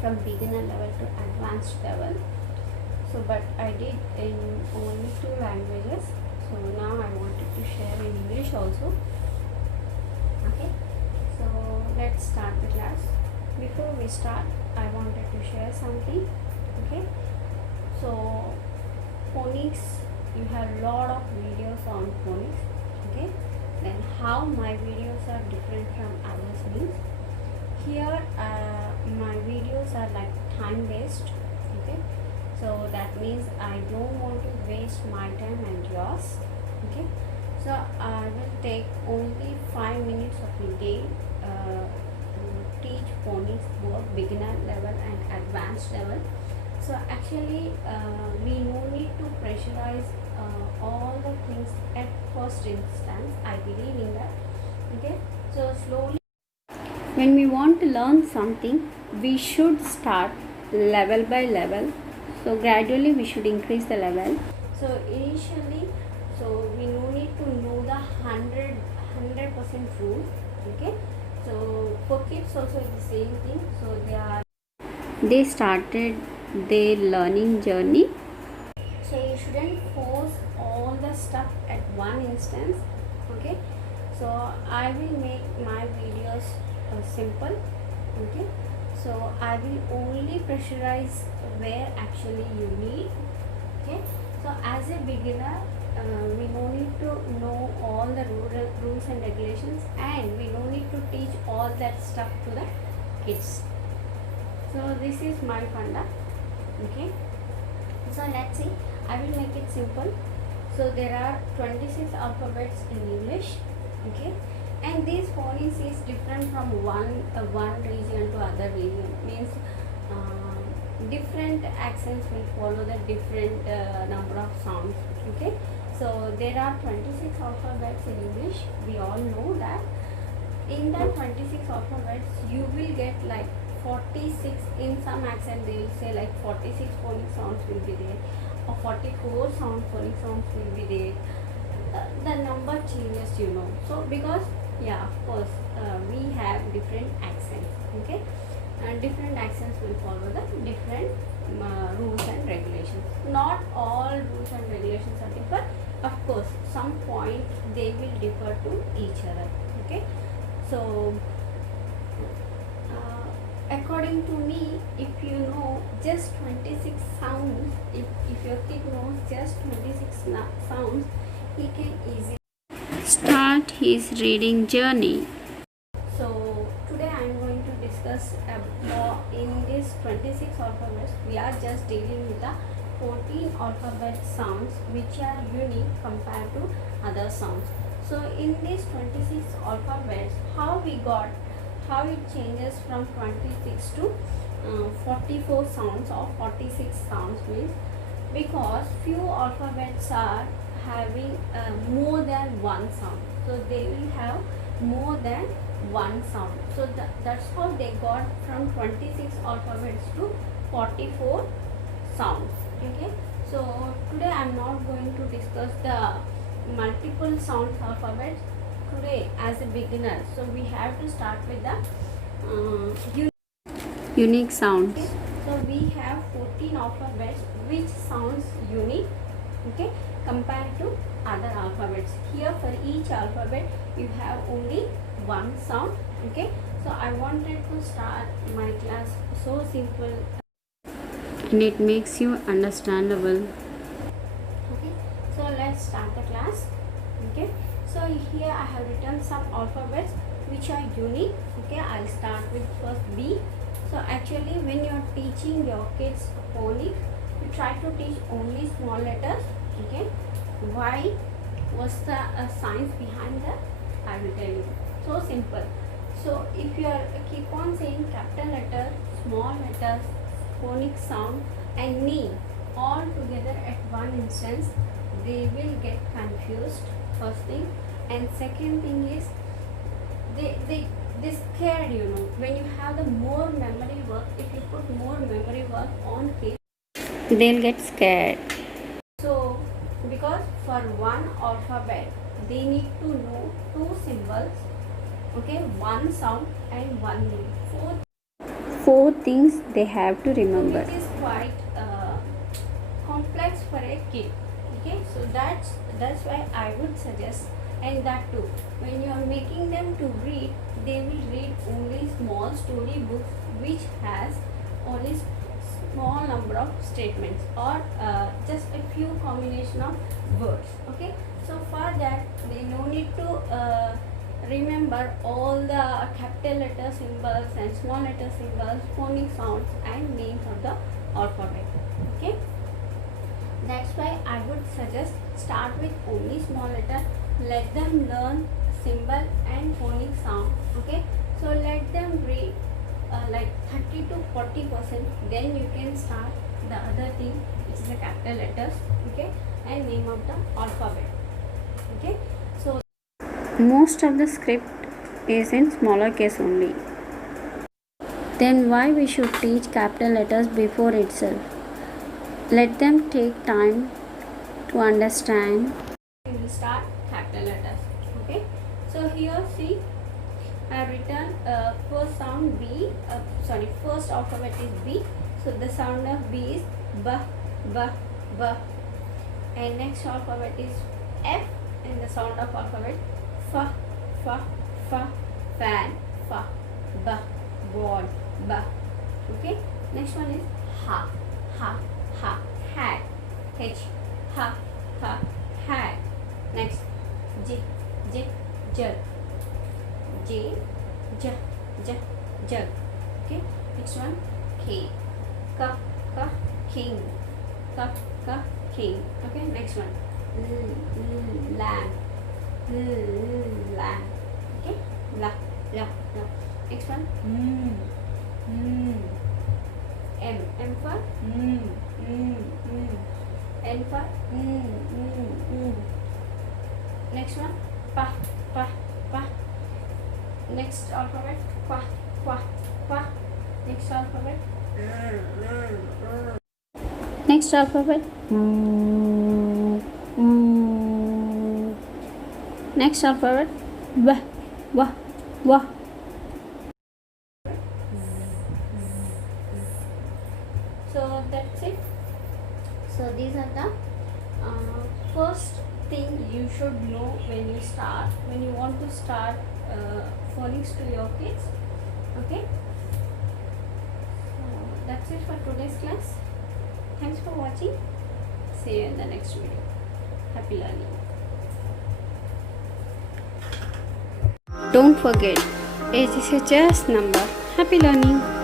from beginner level to advanced level. So but I did in only 2 languages, so now I wanted to share in English also. Okay, so let's start the class. Before we start, I wanted to share something. Okay, so phonics, you have a lot of videos on phonics. Okay, then how my videos are different from others means, here my videos are like time based. Okay, so that means I don't want to waste my time and yours. Okay, so I will take only 5 minutes of a day to teach phonics, both beginner level and advanced level. So actually we no need to pressurize all the things at first instance. I believe in that. Okay, so slowly, when we want to learn something, we should start level by level. So gradually we should increase the level. So initially, so we no need to know the 100% rule. Okay, so for kids also it's the same thing. So they started their learning journey. So you shouldn't force all the stuff at one instance. Okay, so I will make my videos simple. Okay, so I will only pressurize where actually you need. Okay, so as a beginner, we no need to know all the rules and regulations, and we no need to teach all that stuff to the kids. So this is my funda. Okay, so let's see, I will make it simple. So there are 26 alphabets in English. Okay, and these phonics is different from one region to other region. Means different accents will follow the different number of sounds. Okay, so there are 26 alphabets in English. We all know that. In that 26 alphabets, you will get like 46. In some accent they will say like 46 phonic sounds will be there, or 44 phonic sounds will be there. The number changes, so because, yeah, of course, we have different accents. Okay, and different accents will follow the different rules and regulations. Not all rules and regulations are different. Of course, some point they will differ to each other. Okay, so according to me, if you know just 26 sounds, if your kid knows just 26 sounds, he can easily start his reading journey. So today I am going to discuss more in this 26 alphabets. We are just dealing with the 14 alphabet sounds which are unique compared to other sounds. So in these 26 alphabets, how it changes from 26 to 44 sounds or 46 sounds means, because few alphabets are having more than one sound, so they will have more than one sound. So that's how they got from 26 alphabets to 44 sounds. Okay, so today I'm not going to discuss the multiple sound alphabets today as a beginner. So we have to start with the unique sounds. Okay, so we have 14 alphabets which sounds unique. Okay, compared to other alphabets. Here for each alphabet you have only one sound. Okay, so I wanted to start my class so simple and it makes you understandable. Okay, so let's start the class. Okay, so here I have written some alphabets which are unique. Okay, I'll start with first B. So actually when you are teaching your kids phonics, you try to teach only small letters. Okay, why? What's the science behind that? I will tell you. So simple. So if you are keep on saying capital letter, small letters, phonic sound and name all together at one instance, they will get confused, first thing. And second thing is, they scared, when you have the more memory work. If you put more memory work on kids, they'll get scared. So because for one alphabet they need to know two symbols. Okay, one sound and one name. 4 things they have to remember. It is quite complex for a kid. Okay, so that's why I would suggest, and that too, when you are making them to read, they will read only small story books which has only small number of statements or just a few combination of words. Okay, so for that they no need to remember all the capital letter symbols and small letter symbols, phonic sounds and names of the alphabet. Okay, that's why I would suggest start with only small letter, let them learn symbol and phonic sound. Okay, so let them read like 30 to 40%, then you can start the other thing which is the capital letters. Okay, and name of the alphabet. Okay, so most of the script is in smaller case only. Then why we should teach capital letters before itself? Let them take time to understand. We will start capital letters. Okay, so here see, I have written first sound B, first alphabet is B, so the sound of B is B, B, B, and next alphabet is F, and the sound of alphabet F, F, F, fan, F, B, ball, B. Okay, next one is Ha, Ha, Ha, hat, H, Ha, Ha, hat. Next J, J, jug, J, J, J, jug. Okay, next one K, K, K, king, K, K, king. Okay, next one lamb, lamb. Okay, la, la, la. Next one M for N for next one pa, pa, pa. Next alphabet qua, qua, qua. Next alphabet next alphabet next alphabet w, w, w. So that's it. So these are the first thing you should know when you want to start phonics to your kids. Okay, so that's it for today's class. Thanks for watching. See you in the next video. Happy learning. Don't forget, age is a just number. Happy learning.